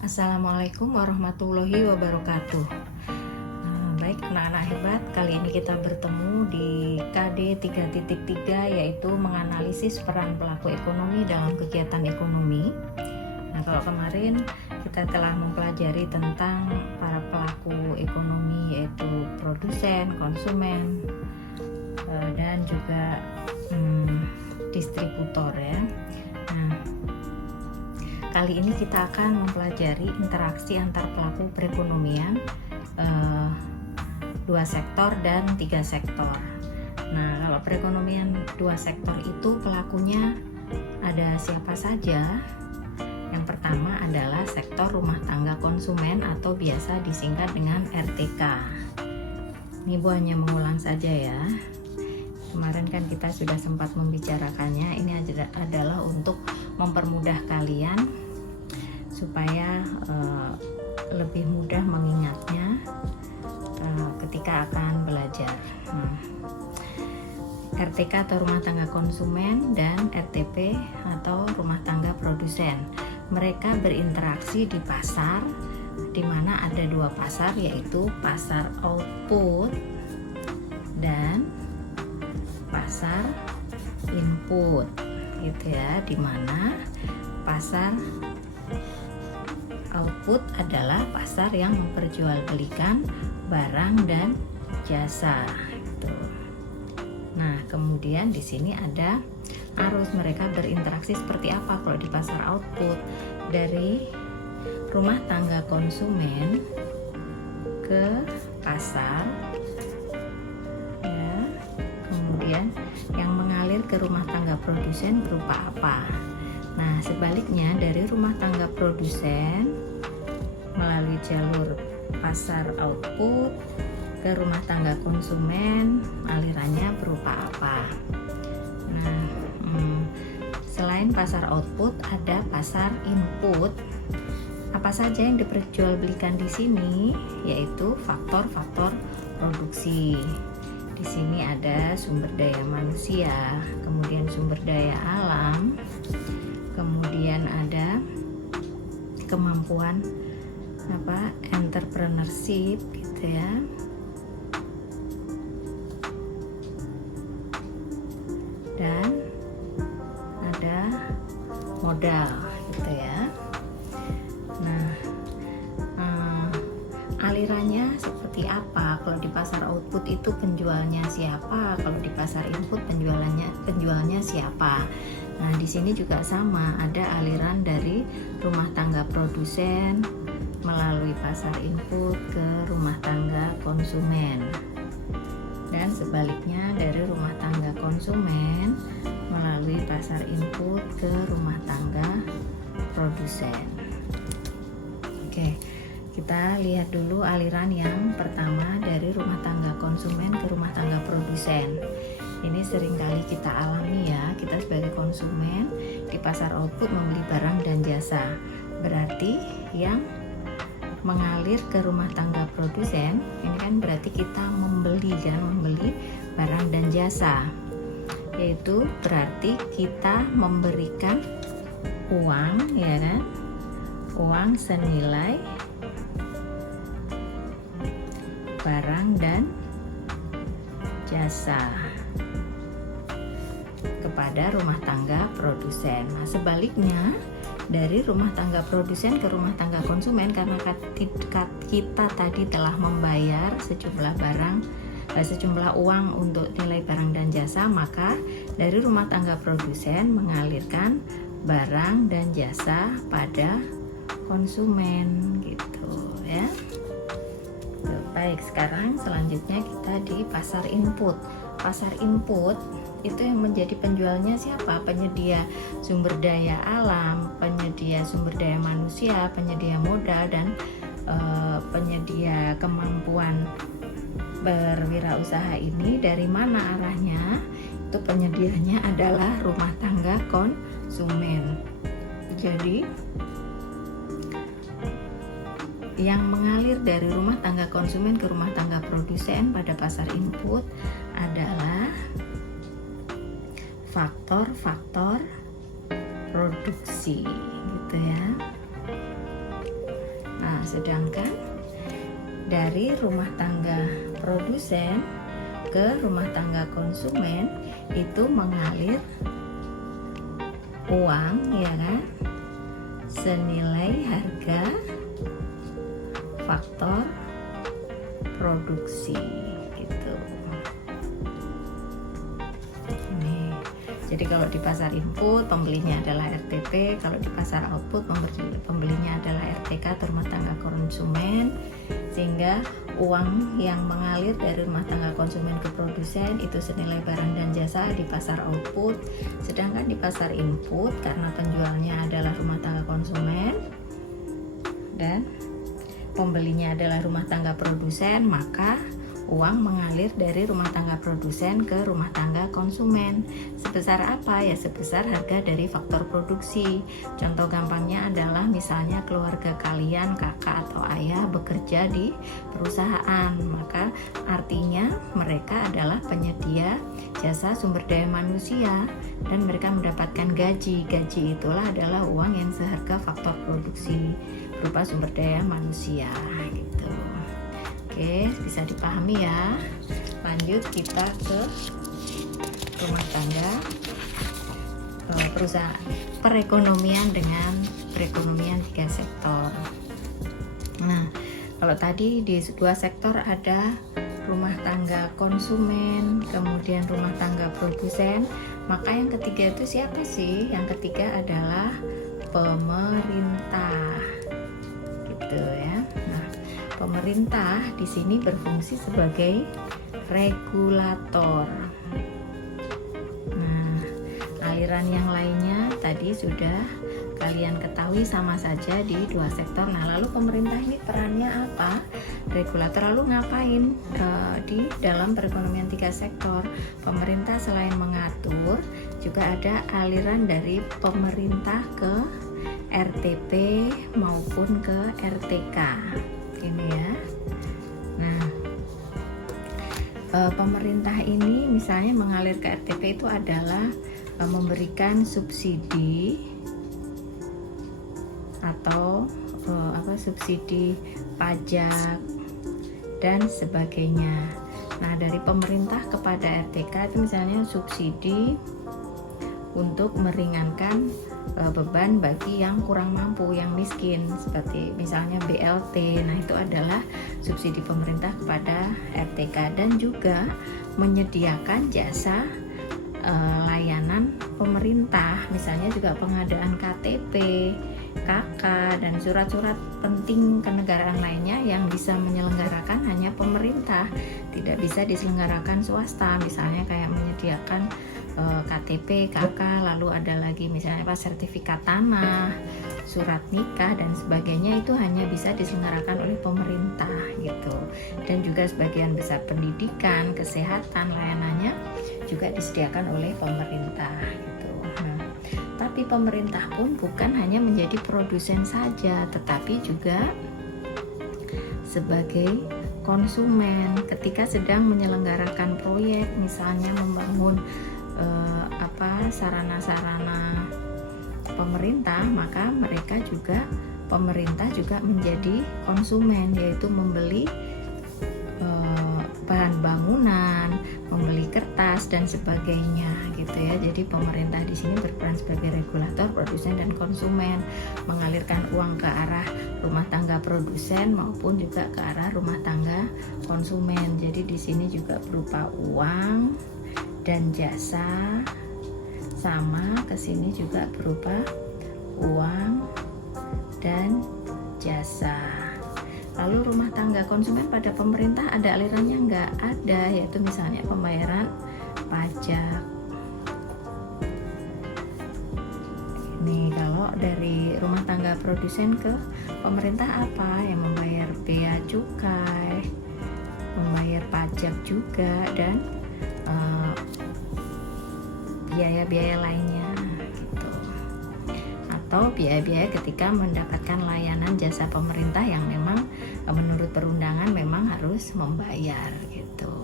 Assalamualaikum warahmatullahi wabarakatuh. Baik anak-anak hebat, kali ini kita bertemu di KD 3.3 yaitu menganalisis peran pelaku ekonomi dalam kegiatan ekonomi. Nah, kalau kemarin kita telah mempelajari tentang para pelaku ekonomi yaitu produsen, konsumen, dan juga distributor ya. Nah, kali ini kita akan mempelajari interaksi antar pelaku perekonomian dua sektor dan tiga sektor. Nah, kalau perekonomian dua sektor itu pelakunya ada siapa saja? Yang pertama adalah sektor rumah tangga konsumen atau biasa disingkat dengan RTK. Ini Bu hanya mengulang saja ya. Kemarin kan kita sudah sempat membicarakannya. Ini adalah untuk mempermudah kalian supaya lebih mudah mengingatnya ketika akan belajar. RTK atau rumah tangga konsumen dan RTP atau rumah tangga produsen. Mereka berinteraksi di pasar, di mana ada dua pasar, yaitu pasar output dan pasar input, gitu ya. Di mana pasar output adalah pasar yang memperjualbelikan barang dan jasa. Gitu. Nah, kemudian di sini ada arus mereka berinteraksi seperti apa kalau di pasar output, dari rumah tangga konsumen ke pasar ya. Kemudian yang mengalir ke rumah tangga produsen berupa apa? Nah, sebaliknya dari rumah tangga produsen melalui jalur pasar output ke rumah tangga konsumen, alirannya berupa apa? Nah, selain pasar output ada pasar input. Apa saja yang diperjualbelikan di sini? Yaitu faktor-faktor produksi. Di sini ada sumber daya manusia, kemudian sumber daya alam, kemudian ada kemampuan entrepreneurship gitu ya. Dan ada modal gitu ya. Nah, alirannya seperti apa? Kalau di pasar output itu penjualnya siapa? Kalau di pasar input penjualnya siapa? Nah, di sini juga sama, ada aliran dari rumah tangga produsen melalui pasar input ke rumah tangga konsumen. Dan sebaliknya dari rumah tangga konsumen melalui pasar input ke rumah tangga produsen. Oke, kita lihat dulu aliran yang pertama dari rumah tangga konsumen ke rumah tangga produsen. Ini seringkali kita alami ya, kita sebagai konsumen di pasar output membeli barang dan jasa. Berarti yang mengalir ke rumah tangga produsen, ini kan berarti kita membeli barang dan jasa. Yaitu berarti kita memberikan uang ya kan? Uang senilai barang dan jasa kepada rumah tangga produsen. Nah, sebaliknya dari rumah tangga produsen ke rumah tangga konsumen, karena kita tadi telah membayar sejumlah uang untuk nilai barang dan jasa, maka dari rumah tangga produsen mengalirkan barang dan jasa pada konsumen gitu ya. Baik, sekarang selanjutnya kita di pasar input. Pasar input itu yang menjadi penjualnya siapa? Penyedia sumber daya alam, penyedia sumber daya manusia, penyedia modal, dan penyedia kemampuan berwirausaha ini. Dari mana arahnya? Itu penyedianya adalah rumah tangga konsumen. Jadi yang mengalir dari rumah tangga konsumen ke rumah tangga produsen pada pasar input adalah faktor-faktor produksi gitu ya. Nah, sedangkan dari rumah tangga produsen ke rumah tangga konsumen itu mengalir uang, ya kan, senilai harga faktor produksi gitu. Nih, jadi kalau di pasar input pembelinya adalah RTP, kalau di pasar output pembelinya adalah RTK atau rumah tangga konsumen, sehingga uang yang mengalir dari rumah tangga konsumen ke produsen itu senilai barang dan jasa di pasar output, sedangkan di pasar input karena penjualnya adalah rumah tangga konsumen dan pembelinya adalah rumah tangga produsen, maka uang mengalir dari rumah tangga produsen ke rumah tangga konsumen. Sebesar apa? Ya sebesar harga dari faktor produksi. Contoh gampangnya adalah misalnya keluarga kalian, kakak atau ayah bekerja di perusahaan, maka artinya mereka adalah penyedia jasa sumber daya manusia dan mereka mendapatkan gaji. Gaji itulah adalah uang yang seharga faktor produksi berupa sumber daya manusia gitu. Oke, bisa dipahami ya. Lanjut kita ke rumah tangga perusahaan perekonomian dengan perekonomian 3 sektor. Nah, kalau tadi di 2 sektor ada rumah tangga konsumen, kemudian rumah tangga produsen, maka yang ketiga itu siapa sih? Yang ketiga adalah pemerintah. Gitu ya. Nah, pemerintah di sini berfungsi sebagai regulator. Nah, aliran yang lainnya tadi sudah kalian ketahui sama saja di 2 sektor. Nah, lalu pemerintah ini perannya apa? Regulator lalu ngapain di dalam perekonomian 3 sektor? Pemerintah selain mengatur, juga ada aliran dari pemerintah ke RTP maupun ke RTK. Ini ya. Nah, pemerintah ini misalnya mengalir ke RTP itu adalah memberikan subsidi atau subsidi pajak dan sebagainya. Nah, dari pemerintah kepada RTK itu misalnya subsidi untuk meringankan beban bagi yang kurang mampu, yang miskin, seperti misalnya BLT. Nah, itu adalah subsidi pemerintah kepada RTK dan juga menyediakan jasa layanan pemerintah, misalnya juga pengadaan KTP, KK, dan surat-surat penting kenegaraan lainnya yang bisa menyelenggarakan hanya pemerintah, tidak bisa diselenggarakan swasta, misalnya kayak menyediakan KTP, KK, lalu ada lagi misalnya sertifikat tanah, surat nikah dan sebagainya, itu hanya bisa diselenggarakan oleh pemerintah gitu. Dan juga sebagian besar pendidikan, kesehatan, layanannya juga disediakan oleh pemerintah gitu. Nah, tapi pemerintah pun bukan hanya menjadi produsen saja, tetapi juga sebagai konsumen ketika sedang menyelenggarakan proyek, misalnya membangun sarana-sarana pemerintah, maka pemerintah juga menjadi konsumen, yaitu membeli bahan bangunan, membeli kertas dan sebagainya gitu ya. Jadi pemerintah di sini berperan sebagai regulator, produsen dan konsumen, mengalirkan uang ke arah rumah tangga produsen maupun juga ke arah rumah tangga konsumen. Jadi di sini juga berupa uang dan jasa, sama ke sini juga berupa uang dan jasa. Lalu rumah tangga konsumen pada pemerintah ada alirannya? Nggak ada, yaitu misalnya pembayaran pajak. Nih, kalau dari rumah tangga produsen ke pemerintah apa? Yang membayar bea cukai, membayar pajak juga, dan biaya-biaya lainnya gitu. Atau biaya-biaya ketika mendapatkan layanan jasa pemerintah yang memang menurut perundangan memang harus membayar gitu.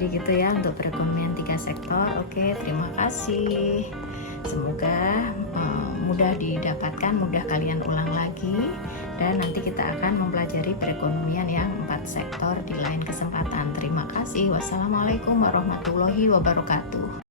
Jadi gitu ya untuk perekonomian 3 sektor. Oke, terima kasih. Semoga mudah didapatkan, mudah kalian ulang lagi, dan nanti kita akan mempelajari perekonomian yang 4 sektor di lain kesempatan. Terima kasih. Wassalamualaikum warahmatullahi wabarakatuh.